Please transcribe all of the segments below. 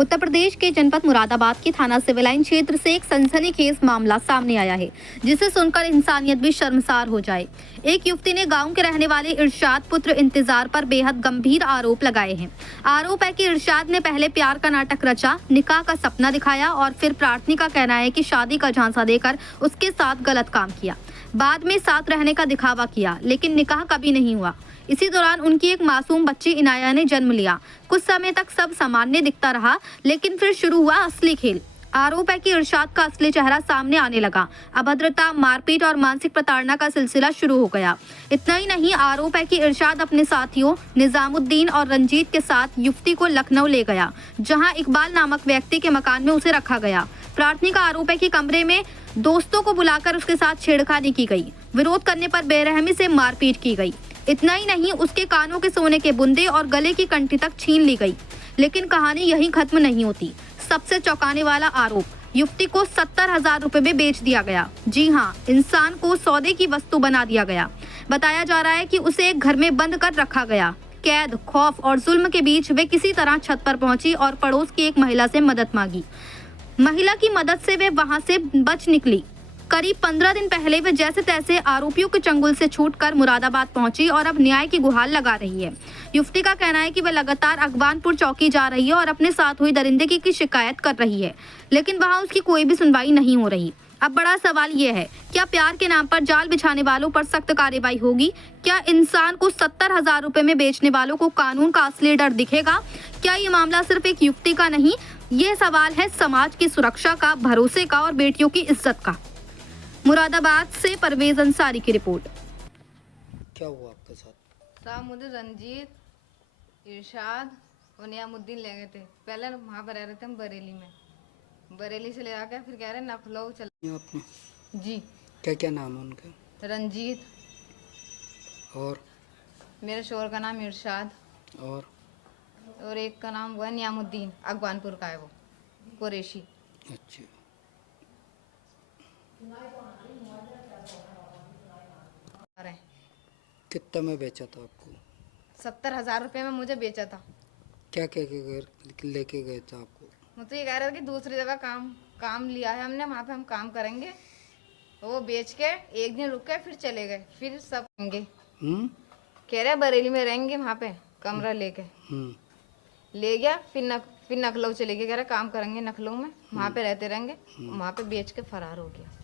उत्तर प्रदेश के जनपद मुरादाबाद के थाना सिविल लाइन क्षेत्र से एक सनसनीखेज मामला सामने आया है, जिसे सुनकर इंसानियत भी शर्मसार हो जाए। एक युवती ने गांव के रहने वाले इरशाद पुत्र इंतजार पर बेहद गंभीर आरोप लगाए हैं। आरोप है कि इरशाद ने पहले प्यार का नाटक रचा, निकाह का सपना दिखाया और फिर प्रार्थनी का कहना है कि शादी का झांसा देकर उसके साथ गलत काम किया। बाद में साथ रहने का दिखावा किया, लेकिन निकाह कभी नहीं हुआ। इसी दौरान उनकी एक मासूम बच्ची इनाया ने जन्म लिया। कुछ समय तक सब सामान्य दिखता रहा, लेकिन फिर शुरू हुआ असली खेल। आरोप है कि इरशाद का असली चेहरा सामने आने लगा। अभद्रता, मारपीट और मानसिक प्रताड़ना का सिलसिला शुरू हो गया। इतना ही नहीं, आरोप है कि इरशाद अपने साथियों निजामुद्दीन और रंजीत के साथ युवती को लखनऊ ले गया, जहां इकबाल नामक व्यक्ति के मकान में उसे रखा गया। प्रार्थनी का आरोप है कि कमरे में दोस्तों को बुलाकर उसके साथ छेड़खानी की गई। विरोध करने पर बेरहमी से मारपीट की गई। इतना ही नहीं, उसके कानों के सोने के बुंदे और गले की कंठी तक छीन ली गई। लेकिन कहानी यहीं खत्म नहीं होती। सबसे चौंकाने वाला आरोप, युवती को 70,000 रुपए में बेच दिया गया। जी हाँ, इंसान को सौदे की वस्तु बना दिया गया। बताया जा रहा है कि उसे एक घर में बंद कर रखा गया। कैद, खौफ और जुल्म के बीच वे किसी तरह छत पर पहुंची और पड़ोस की एक महिला से मदद मांगी। महिला की मदद से वे वहां से बच निकली। करीब 15 दिन पहले वे जैसे तैसे आरोपियों के चंगुल से छूटकर मुरादाबाद पहुंची और अब न्याय की गुहार लगा रही है। युवती का कहना है कि वह लगातार अगवानपुर चौकी जा रही है और अपने साथ हुई दरिंदगी की शिकायत कर रही है, लेकिन वहां उसकी कोई भी सुनवाई नहीं हो रही। अब बड़ा सवाल ये है, क्या प्यार के नाम पर जाल बिछाने वालों पर सख्त कार्रवाई होगी? क्या इंसान को 70,000 रुपए में बेचने वालों को कानून का असली डर दिखेगा? क्या ये मामला सिर्फ एक युवती का नहीं, ये सवाल है समाज की सुरक्षा का, भरोसे का और बेटियों की इज्जत का। मुरादाबाद से परवेज अंसारी की रिपोर्ट। क्या हुआ आपके साथ? साहब, मुझे रंजीत, इरशाद और नियामुद्दीन ले गए थे। पहले वहाँ पर रह रहे थे हम बरेली में। बरेली से ले आके फिर कह रहे नखलऊ चल। आपने जी। क्या क्या नाम है उनके? रंजीत और मेरे शोहर का नाम इरशाद और एक का नाम हुआ नियामुद्दीन, अगवानपुर का है वो, कुरैशी। अच्छा, कितना में बेचा था आपको? 70,000 रुपये में मुझे बेचा था। क्या क्या लेके गए थे आपको? मुझे ये कह रहे थे कि दूसरी जगह काम लिया है हमने, वहाँ पे हम काम करेंगे। वो बेच के एक दिन रुक के फिर चले गए। फिर सब रहेंगे, कह रहे बरेली में रहेंगे, वहाँ पे कमरा लेके ले गया। फिर नखलऊ चले गए, कह रहे काम करेंगे नखलऊ में, वहाँ पे रहते रहेंगे। वहाँ पे बेच के फरार हो गया।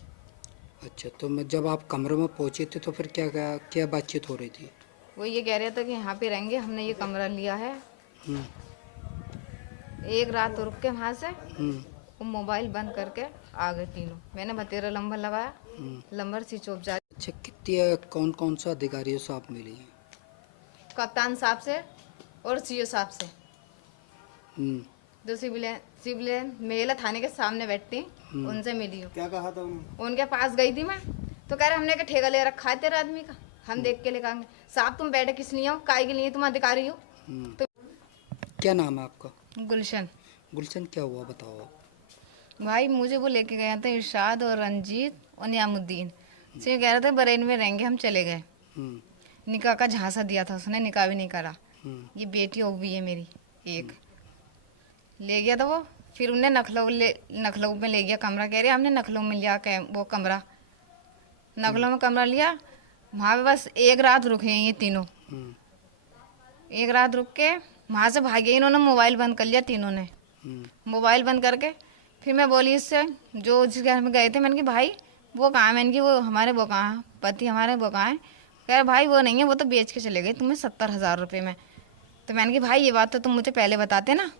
अच्छा, तो मैं जब आप कमरे में पहुंचे थे तो फिर क्या बातचीत हो रही थी? वो ये कह रहे थे कि यहाँ पे रहेंगे, हमने ये कमरा लिया है। एक रात रुक के वहाँ से वो मोबाइल बंद करके आ गए तीनों। मैंने 13 नंबर लगाया, नंबर स्विच ऑफ जा। अच्छा, कितने कौन सा अधिकारियों से आप मिली हैं? कप्तान साहब से और सीओ साहब से। जो सिविल महिला थाने के सामने बैठती, उनसे मिली हूँ। क्या कहा था उन्होंने? उनके पास गई थी मैं, तो कह रहे हमने क्या ठेका ले रखा है तेरे आदमी का, हम देख के लेकर आएंगे। साहब तुम बैठे किस लिए हो, काय के लिए, तुम अधिकारी हो? तो क्या नाम है आपका? गुलशन। गुलशन, क्या हुआ बताओ आप। भाई, मुझे वो लेके गया था इरशाद और रंजीत और नियामुद्दीन से, कह रहे थे बरेली में रहेंगे, हम चले गए। निकाह का झांसा दिया था उसने, निकाह भी नहीं करा। ये बेटी हो भी है मेरी एक। ले गया था वो, फिर उन्हें नखलऊ में ले गया कमरा। कह रहे हमने नखलऊ में लिया वो कमरा, नखलऊ में कमरा लिया। वहाँ पे बस एक रात रुके ये तीनों। एक रात रुक के वहाँ से भागे। इन्होंने मोबाइल बंद कर लिया तीनों ने। मोबाइल बंद करके फिर मैं बोली इससे, जो जिस घर में गए थे, मैंने कि भाई वो कहाँ है? मैंने कि वो हमारे वो कहाँ है, पति हमारे वो कहाँ है? कह रहे भाई वो नहीं है, वो तो बेच के चले गए तुम्हें 70,000 रुपये में। तो मैंने कि भाई ये बात तो तुम मुझे पहले बताते ना,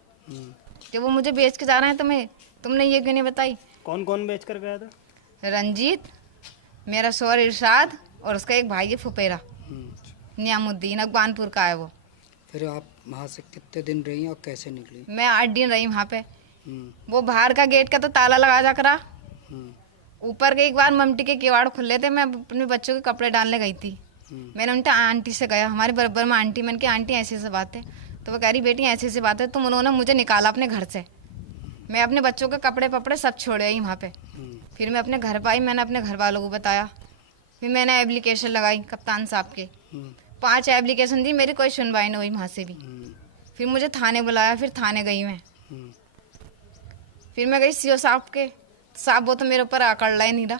कि वो मुझे बेच के जा रहे हैं, तुमने ये क्यों नहीं बताई? कौन कौन बेच कर गया था? रंजीत, मेरा शोहर इरशाद और उसका एक भाई है फुपेरा, नियामुद्दीन, अगवानपुर का है वो। फिर आप वहाँ से कितने दिन रही और कैसे निकली? मैं 8 दिन रही वहाँ पे। वो बाहर का गेट का तो ताला लगा जा करा, ऊपर के एक बार ममटी के किवाड़ खुले थे। मैं अपने बच्चों के कपड़े डालने गई थी। मैंने उनके आंटी से गया, हमारे बराबर में आंटी, मैंने कि आंटी ऐसी ऐसी बात है। तो वो कह रही बेटी ऐसी ऐसी बात है, तो उन्होंने मुझे निकाला अपने घर से। मैं अपने बच्चों के कपड़े पपड़े सब छोड़ आई वहाँ पे। फिर मैं अपने घर पर आई, मैंने अपने घर वालों को बताया। फिर मैंने एप्लीकेशन लगाई कप्तान साहब के, 5 एप्लीकेशन दी, मेरी कोई सुनवाई नहीं हुई वहाँ से भी। फिर मुझे थाने बुलाया, फिर थाने गई मैं। फिर मैं गई सीओ साहब के, साहब वो तो मेरे ऊपर अकड़ ही नहीं रहा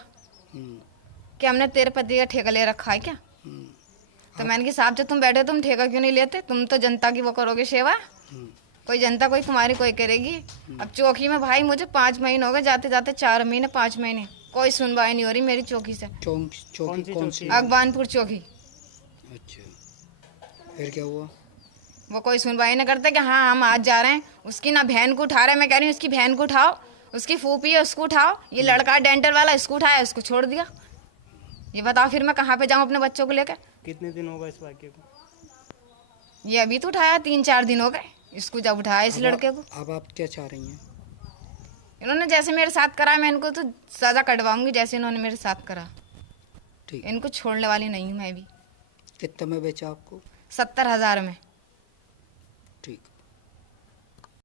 हम्म, कि हमने तेरे पति का ठेका ले रखा है क्या। हम्म, तो मैंने कहा साहब जब तुम बैठे तुम ठेका क्यों नहीं लेते, तुम तो जनता की वो करोगे सेवा, हम्म, कोई जनता कोई तुम्हारी कोई करेगी। अब चौकी में भाई मुझे 5 महीने हो गए, जाते जाते 4 महीने 5 महीने कोई सुनवाई नहीं हो रही मेरी चौकी से। चौकी कौन सी? अगवानपुर चौकी। अच्छा, फिर क्या हुआ? वो कोई सुनवाई नहीं करते कि हाँ हम आज जा रहे हैं, उसकी ना बहन को उठा रहे हैं, मैं कह रही हूँ उसकी बहन को उठाओ, उसकी फूफी है उसको उठाओ, ये लड़का डेंटल वाला इसको उठाया उसको छोड़ दिया। ये बताओ फिर मैं कहाँ पे जाऊँ अपने बच्चों को लेकर। कितने दिन होगा इस वाक्य को? ये अभी तो उठाया 3-4 दिन हो गए इसको जब उठाया इस लड़के को। अब आप क्या चाह रही हैं? इन्होंने जैसे मेरे साथ करा मैं इनको तो सजा कटवाऊंगी जैसे इन्होंने मेरे साथ करा। ठीक, इनको छोड़ने वाली नहीं हूँ मैं भी। कितने में बेचा आपको? 70,000 में। ठीक।